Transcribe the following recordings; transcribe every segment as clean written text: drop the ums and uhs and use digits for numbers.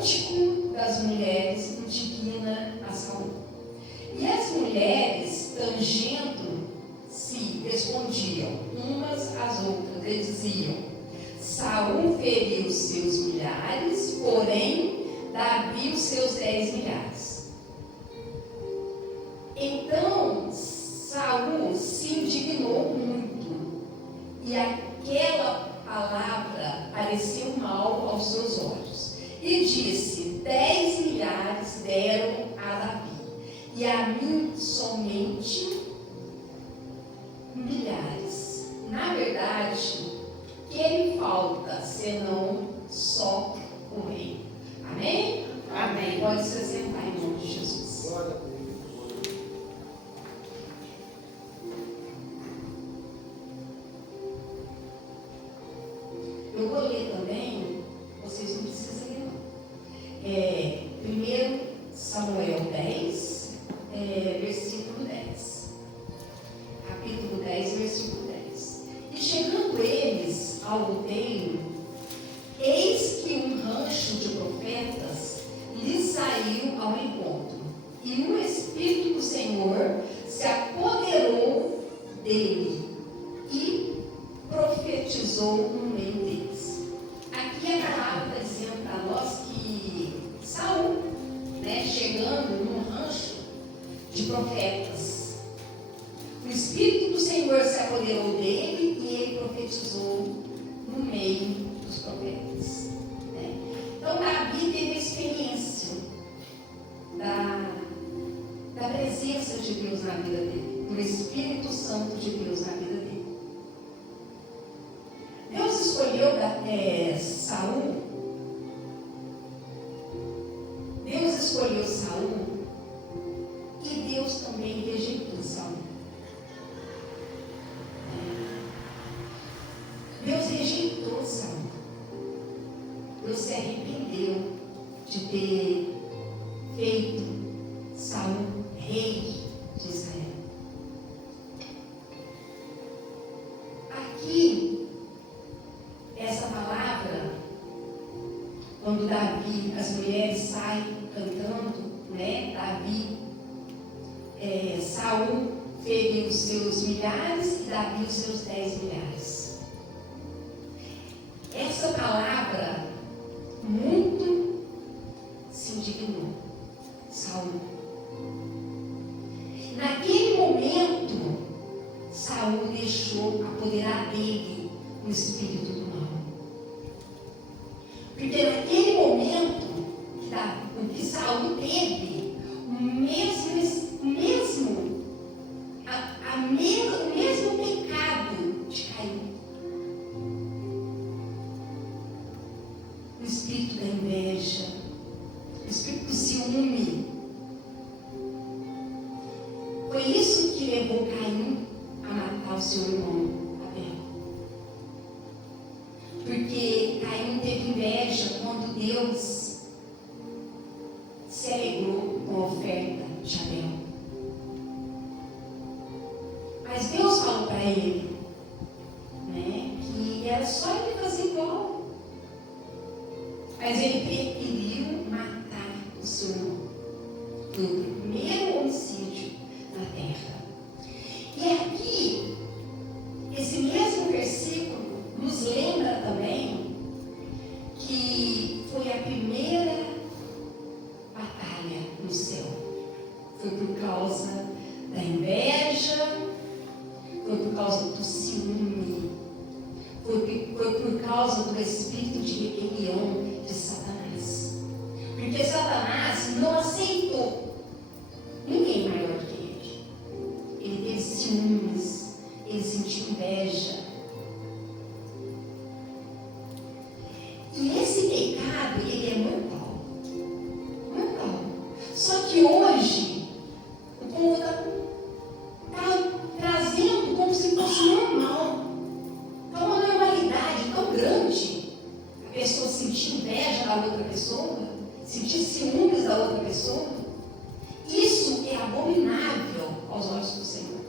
cântico das mulheres indigna a Saul. E as mulheres, tangendo-se, respondiam umas às outras e diziam: Saul feriu os seus milhares, porém Davi os seus 10 milhares. Então Saul se indignou muito, e aquela palavra pareceu mal aos seus olhos, e disse: 10 milhares deram a Davi, e a mim somente milhares. Na verdade, que lhe falta, senão só o rei? Amém? Amém. Pode se sentar em nome de Jesus. Glória a Deus. Eu vou ler também, vocês não precisam ler não. 1 Samuel 10, versículo 10. Capítulo 10, versículo 10. E chegando eles ao rodeio, eis que um rancho de profetas lhes saiu ao encontro, e o Espírito do Senhor se apoderou dele e profetizou no meio deles. Aqui a palavra está dizendo para nós que Saul, chegando num rancho de profetas, o Espírito do Senhor se apoderou dele e ele profetizou no meio dos profetas. Então Davi teve a experiência da presença de Deus na vida dele, do Espírito Santo de Deus na vida dele. Deus escolheu Saul. Deus escolheu Saul e Deus também rejeitou Saul. Deus rejeitou Saul. Deus se arrependeu de ter feito Saul rei de Israel. Aqui, essa palavra, quando Davi, as mulheres saem cantando, Davi, Saul feriu os seus milhares e Davi os seus 10 milhares. Essa palavra muito se indignou Saul. Naquele momento, Saul deixou apoderar dele o espírito do mal. Porque naquele momento que Saul teve o mesmo pecado de Caim. O espírito da inveja, o espírito do ciúme. Foi isso que levou Caim a matar o seu irmão Abel. Porque Caim teve inveja quando Deus se alegrou com a oferta de Abel. Mas Deus falou para ele, que era só ele fazer igual. Mas ele preferiu matar o seu irmão. Foi o primeiro homicídio na terra. E aqui, esse mesmo versículo nos lembra também que foi a primeira batalha no céu. Foi por causa da inveja, foi por causa do ciúme, foi por causa do espírito de rebelião de Satanás. Porque Satanás não aceitou ninguém maior do que ele. Ele teve ciúmes, ele sentiu inveja. E esse pecado, ele é mortal. Mortal. Só que hoje, o povo está trazendo como se fosse normal. Está uma normalidade tão grande. A pessoa sentir inveja da outra pessoa, sentir ciúmes da outra pessoa. Isso é abominável aos olhos do Senhor.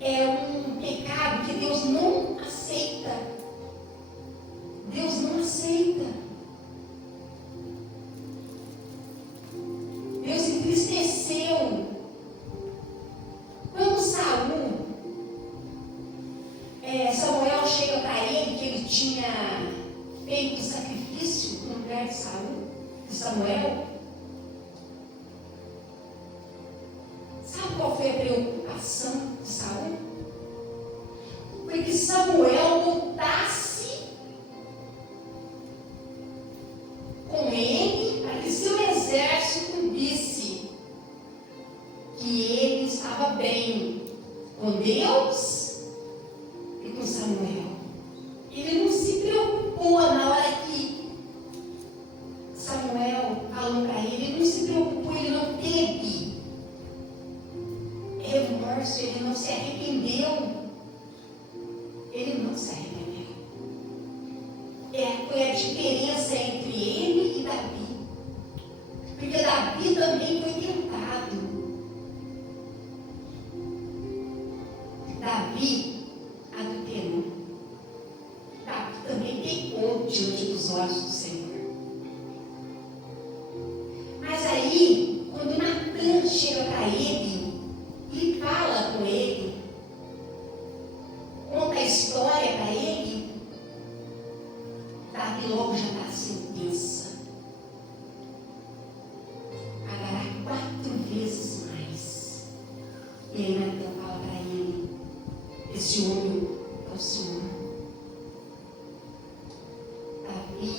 É um pecado que Deus não aceita. Deus não aceita. feito sacrifício no lugar de Samuel? Sabe qual foi a preocupação de Saul? Foi que Samuel voltasse com ele, para que seu exército visse que ele estava bem com Deus e com Samuel. Ele não se preocupou na hora que Samuel falou para ele não se preocupou, ele não teve remorso, ele não se arrependeu. Ele não se arrependeu. Foi a diferença entre ele e Davi. Porque Davi também foi tentado. Davi adulterou. Davi também pecou diante dos olhos do Senhor. Mas aí, quando Natan chega para ele e fala com ele, conta a história para ele, Davi logo já dá a sentença. Pagará 4 vezes mais. E aí Natan fala para ele, esse homem é o Senhor. Davi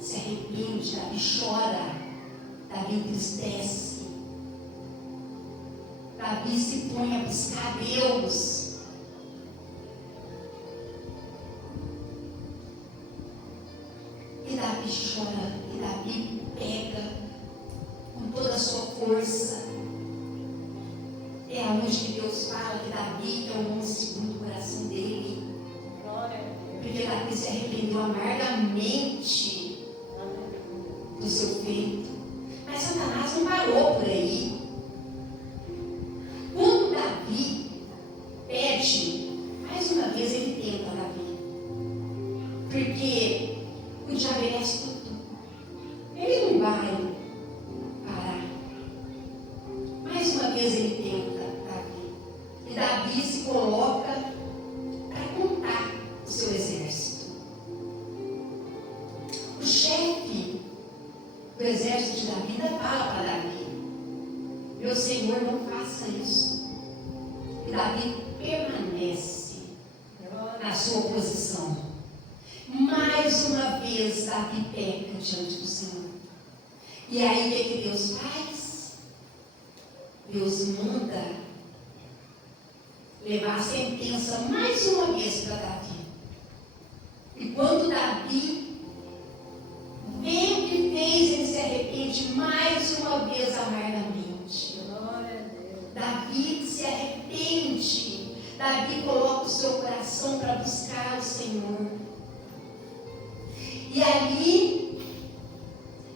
se arrepende, Davi chora, Davi entristece. Davi se põe a buscar Deus. E Davi chora, e Davi pega com toda a sua força. É aonde que Deus fala que Davi é o homem segundo o coração dele. Porque Davi se arrependeu amargamente do seu feito. Mas Satanás não parou por aí. Quando Davi pede, mais uma vez ele tenta Davi. Porque o diabo é astuto. Ele não vai parar. Mais uma vez ele tenta Davi. E Davi se coloca para contar o seu exército. O chefe do exército de Davi ainda fala para Davi: meu Senhor, não faça isso. E Davi permanece na sua posição. Mais uma vez Davi peca diante do Senhor. E aí o que Deus faz? Deus manda levar a sentença mais uma vez para Davi. E quando Davi vê o que fez, ele se arrepende mais uma vez amargamente. Davi se arrepende. Davi coloca o seu coração para buscar o Senhor. E ali,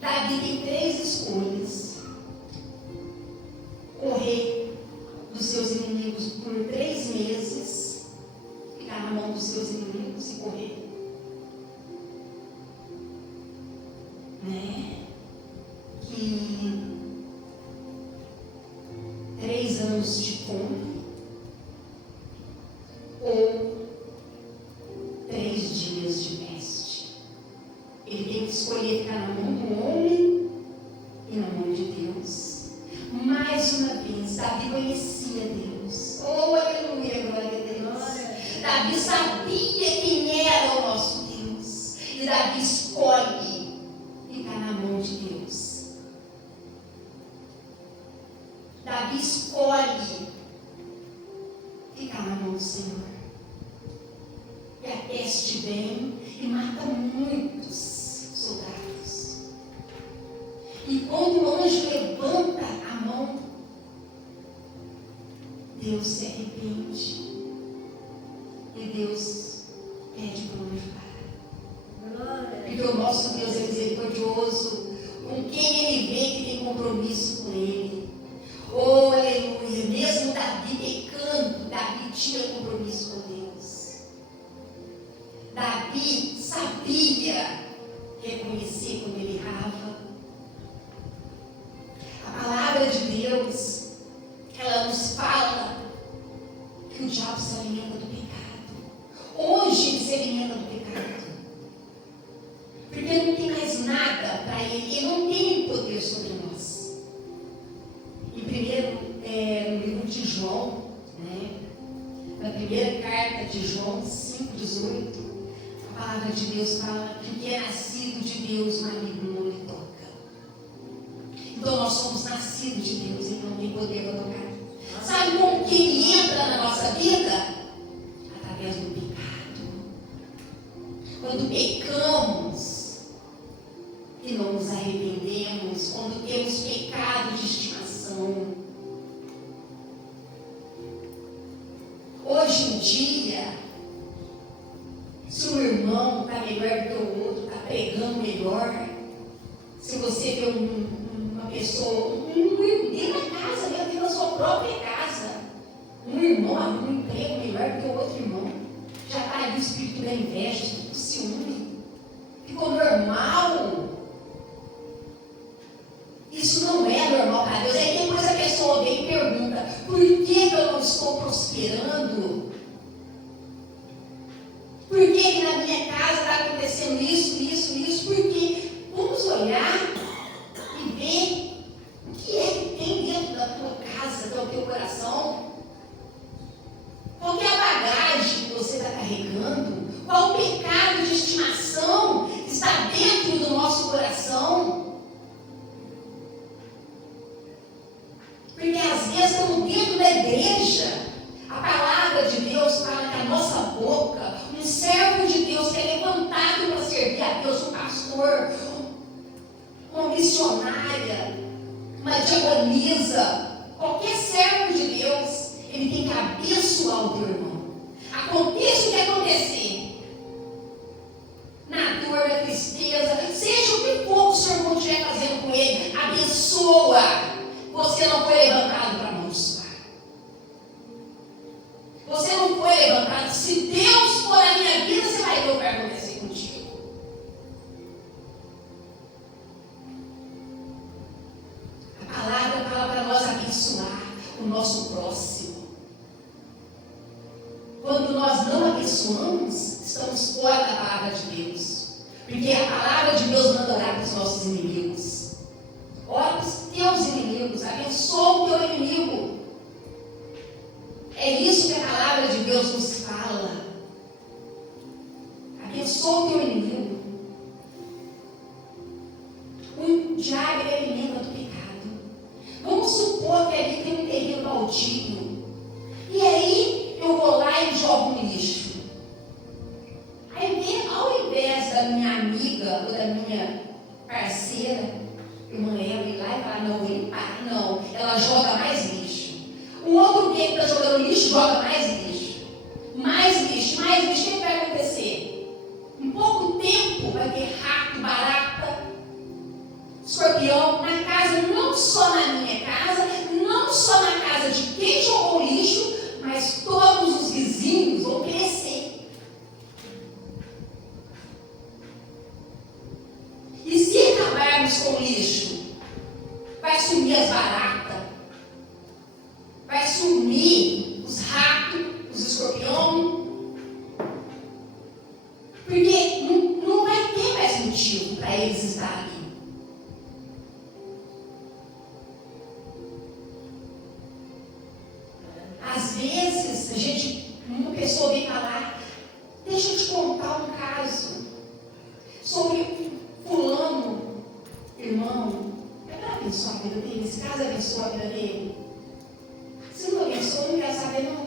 Davi tem 3 escolhas: correr dos seus inimigos por 3 meses, ficar na mão dos seus inimigos e correr. Que 3 anos de fome ou 3 dias de peste. Ele tem que escolher ficar na mão do homem e na mão de Deus. Mais uma vez, Davi conhecia Deus. Oh, aleluia, glória a Deus. Davi sabia quem era o nosso Deus. E Davi escolhe ficar na mão de Deus. Davi escolhe ficar na mão do Senhor. E a peste vem e mata muitos soldados. E quando o anjo levanta a mão, Deus se arrepende. E Deus pede para o anjo parar. Porque o nosso Deus é misericordioso. Com quem Ele vê que tem compromisso com Ele. Oh, aleluia. Mesmo Davi pecando, Davi tinha compromisso com Deus. Davi sabia reconhecer quando ele errava. A palavra de Deus, ela nos fala que o diabo se alimenta do pecado. Hoje ele se alimenta do pecado. palavra de Deus fala que o que é nascido de Deus, o amigo não lhe toca. Então nós somos nascidos de Deus, então não tem poder para tocar. Sabe como que ele entra na nossa vida? Através do pecado. Quando pecamos e não nos arrependemos, quando temos pecado de estimação. Hoje em dia, se o irmão está melhor do que o outro, está pregando melhor, se você vê uma pessoa, dentro da casa, dentro da sua própria casa, um irmão arruma um emprego melhor do que o outro irmão, já está ali o espírito da inveja, o espírito do ciúme, ficou normal. Isso não é normal para Deus. Aí depois a pessoa vem e pergunta: por que eu não estou prosperando? Por que na minha casa está acontecendo isso? Por quê? Vamos olhar e ver o que é que tem dentro da tua casa, do teu coração. Qual é a bagagem que você está carregando? Qual o pecado de estimação que está dentro do nosso coração? Porque às vezes estamos dentro da igreja. A palavra de Deus fala que a nossa boca, um servo de Deus que é levantado para servir a Deus, um pastor, uma missionária, uma diaconisa, qualquer servo de Deus, ele tem que abençoar o teu irmão. Aconteça o que acontecer, na dor, na tristeza, seja o que for que o seu irmão estiver fazendo com ele, abençoa. Você não foi levantado para amaldiçoar. Você não foi levantado. Se Deus for a minha vida, você vai ver o que vai acontecer contigo. A palavra fala para nós abençoar o nosso próximo. Quando nós não abençoamos, estamos fora da palavra de Deus. Porque a palavra de Deus manda orar para os nossos inimigos. Ora para os teus inimigos, abençoa o teu inimigo. É isso que a palavra de Deus nos fala. Abençoa o teu inimigo. O diabo alimenta do pecado. Vamos supor que ali tem um terreno baldio. E aí eu vou lá e jogo no lixo. Aí, ao invés da minha amiga ou da minha parceira, irmã Ela ir lá e falar: não, vou limpar. Não, ela joga mais lixo. O outro que está jogando lixo, joga mais lixo. Mais lixo, mais lixo. O que vai acontecer? Em pouco tempo vai ter rato, barata, escorpião na casa, não só na minha casa, não só na casa de quem jogou lixo, mas todos os vizinhos vão crescer. E se acabarmos com o lixo, vai sumir as baratas, vai sumir os ratos, os escorpiões, porque não vai ter mais motivo para eles estarem aqui. Às vezes, uma pessoa vem falar: deixa eu te contar um caso sobre fulano, irmão. É para abençoar a vida dele? Esse caso abençoa a vida dele? Se não abençoa, não quer saber não.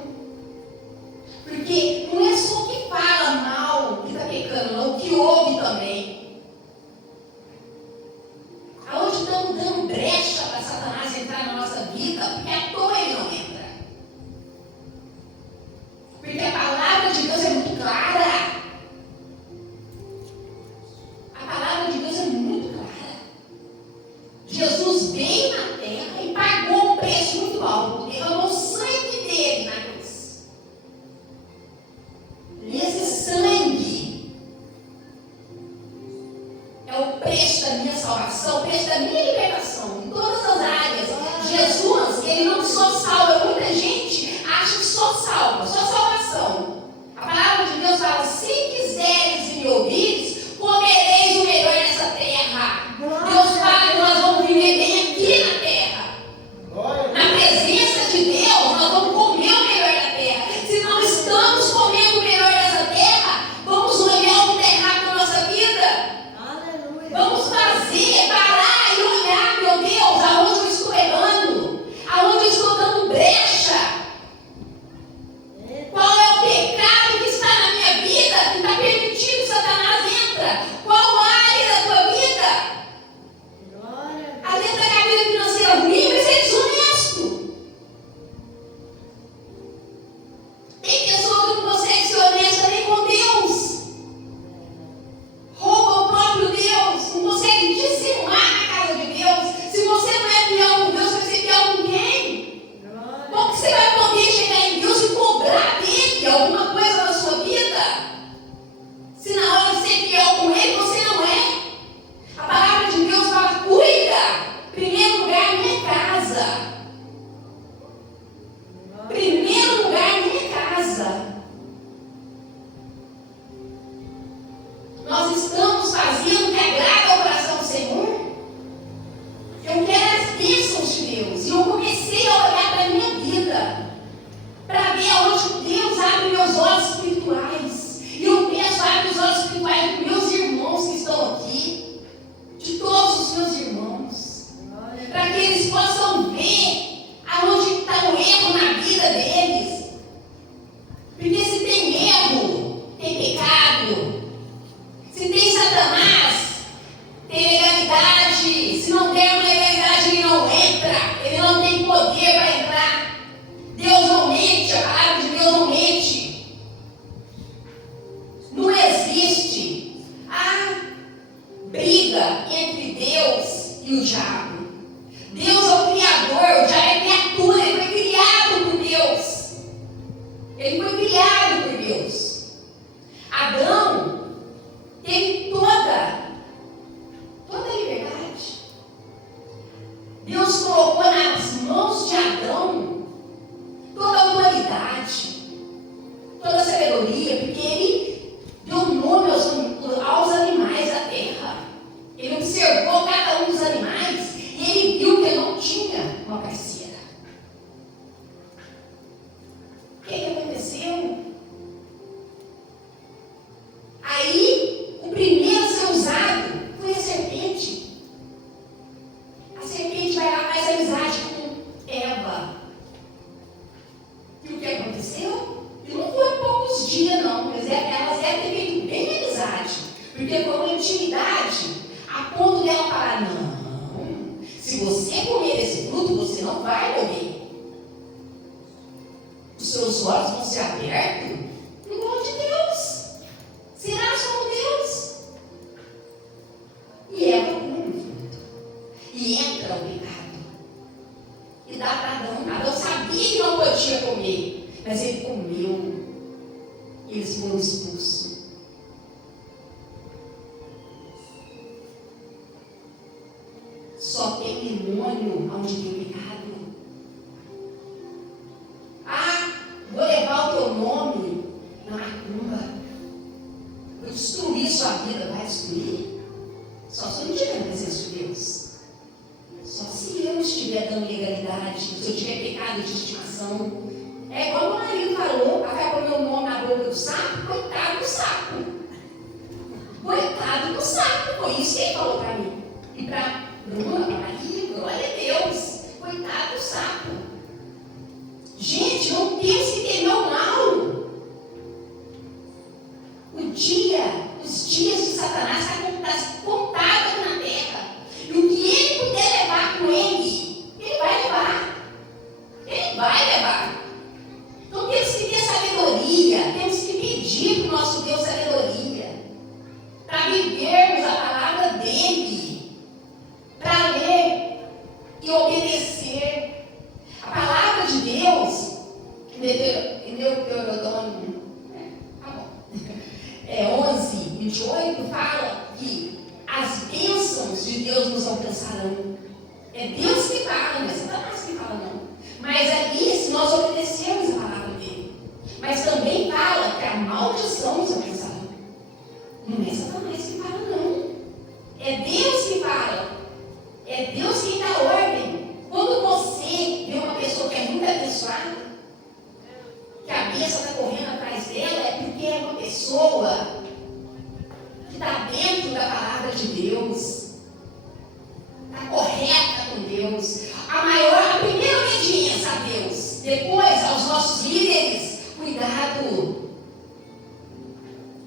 Porque não é só o que fala mal que está pecando, não, o que ouve também. Aonde estamos dando brecha para Satanás entrar na nossa vida, porque à toa ele não entra. Porque a palavra de Deus é muito clara. A palavra de Deus é muito clara. Jesus veio na terra e pagou um preço muito alto. Derramou o sangue dele na cruz. E esse sangue é o preço da minha salvação, o preço da minha libertação, em todas as áreas. Jesus, ele não só salva. Muita gente acha que só salva, só salvação. A palavra de Deus fala: se quiseres e me ouvires, comereis o melhor nessa terra. Deus fala que nós vamos viver bem aqui na terra. Na presença de Deus, nós vamos comer o melhor da terra. Se não estamos comendo o melhor dessa terra, vamos olhar o terra briga entre Deus e o diabo. Deus é o Criador, o diabo é criatura, ele foi criado por Deus. Ele foi criado por Deus. Adão teve toda a liberdade. Deus colocou nas mãos de Adão toda a autoridade, toda a sabedoria, porque ele deu nome aos animais da terra. Ele observou cada um dos animais e ele viu que ele não tinha uma parceira. O que aconteceu? Aí, o primeiro a ser usado foi a serpente. A serpente vai lá, faz amizade com Eva. E o que aconteceu? E não foi poucos dias, não. Mas elas devem ter feito bem amizade. Porque foi uma intimidade a ponto dela falar: não, se você comer desse fruto, você não vai morrer. Os seus olhos vão ser abertos igual de Deus. Serás como Deus. E Eva come o fruto. E entra o pecado. E dá para Adão. Adão sabia que não podia comer, mas ele comeu. E eles foram expulsos. Só tem demônio onde tem pecado. Ah, vou levar o teu nome na macumba. Vou destruir sua vida. Vai destruir? Só se eu não tiver na presença de Deus. Só se eu estiver dando legalidade, se eu tiver pecado de estimação. É igual o marido falou: vai pôr meu nome na boca do sapo? Coitado do sapo. Coitado do sapo. Foi isso que ele falou para mim. E para Bruna, para Maria, glória a Deus. Coitado do sapo. Gente, não temos que temer o mal. Os dias de Satanás estão contados aqui na terra. E o que ele puder levar com ele vai levar. Ele vai levar. Então temos que ter sabedoria, temos que pedir para o nosso Deus sabedoria, para vivermos a palavra dele, para ler e obedecer. A palavra de Deus, em Deuteronômio 11:28, fala que as bênçãos de Deus nos alcançarão. É Deus que fala, não é Satanás que fala, não. Mas ali, se nós obedecermos a palavra dele. Mas também fala que a maldição nos alcançará. Não é Satanás que fala, não. É Deus que fala. É Deus que dá ordem. Quando você vê uma pessoa que é muito abençoada, que a bênção está correndo atrás dela, é porque é uma pessoa que está dentro da palavra de Deus. Está correta com Deus. A primeira obediência a Deus. Depois, aos nossos líderes, cuidado.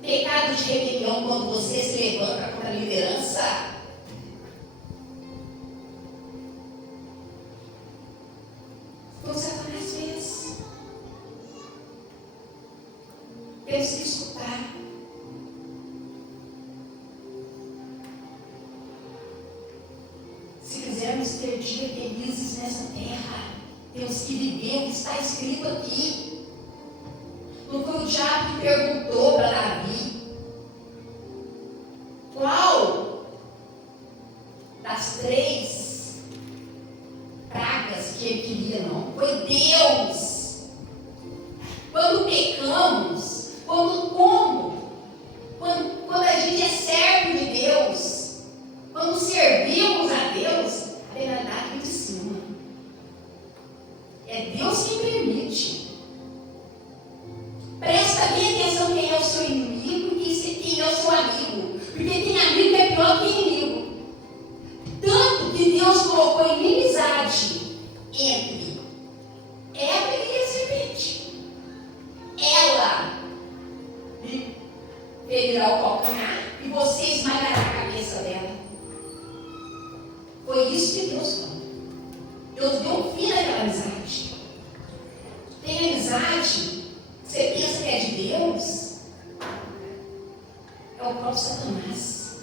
Pecado de rebelião quando você se levanta contra a liderança. Como Satanás fez. Temos que escutar. Se quisermos ter dias felizes nessa terra, temos que viver o que está escrito aqui. Não foi o diabo que perguntou para Davi qual das 3 pragas que ele queria, não. Foi Deus. Quando pecamos, quando a gente é servo de Deus, quando servimos a Deus, a verdade vem de cima. É Deus quem permite. Presta bem atenção quem é o seu inimigo e quem é o seu amigo. Porque tem amigo que é pior que inimigo. Tanto que Deus colocou inimizade entre Eva e a serpente. Ela lhe ferirá o calcanhar e você esmagará a cabeça dela. Foi isso que Deus falou. Deus deu um fim naquela amizade. Tem amizade, você pensa que é de Deus, é o próprio Satanás.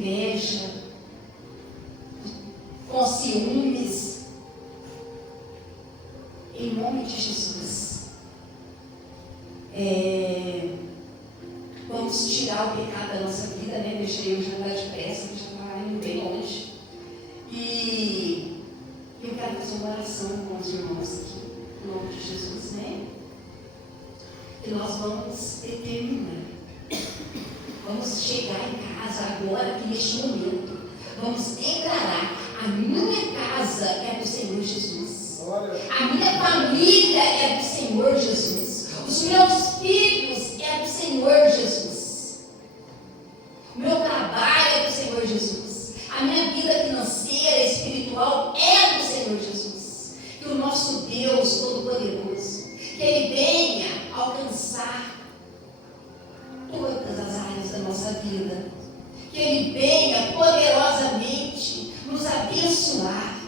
inveja, com ciúmes. Em nome de Jesus. Vamos tirar o pecado da nossa vida, né? Deixei eu já andar depressa, já está indo bem longe. E eu quero fazer uma oração com os irmãos aqui, em nome de Jesus, né? E nós vamos determinar. Vamos chegar em casa agora, aqui neste momento. Vamos declarar: a minha casa é do Senhor Jesus. A minha família é do Senhor Jesus. Os meus filhos é do Senhor Jesus. O meu trabalho é do Senhor Jesus. A minha vida financeira, espiritual é do Senhor Jesus. Que o nosso Deus Todo-Poderoso, que Ele venha alcançar todas as áreas da nossa vida. Que Ele venha poderosamente nos abençoar.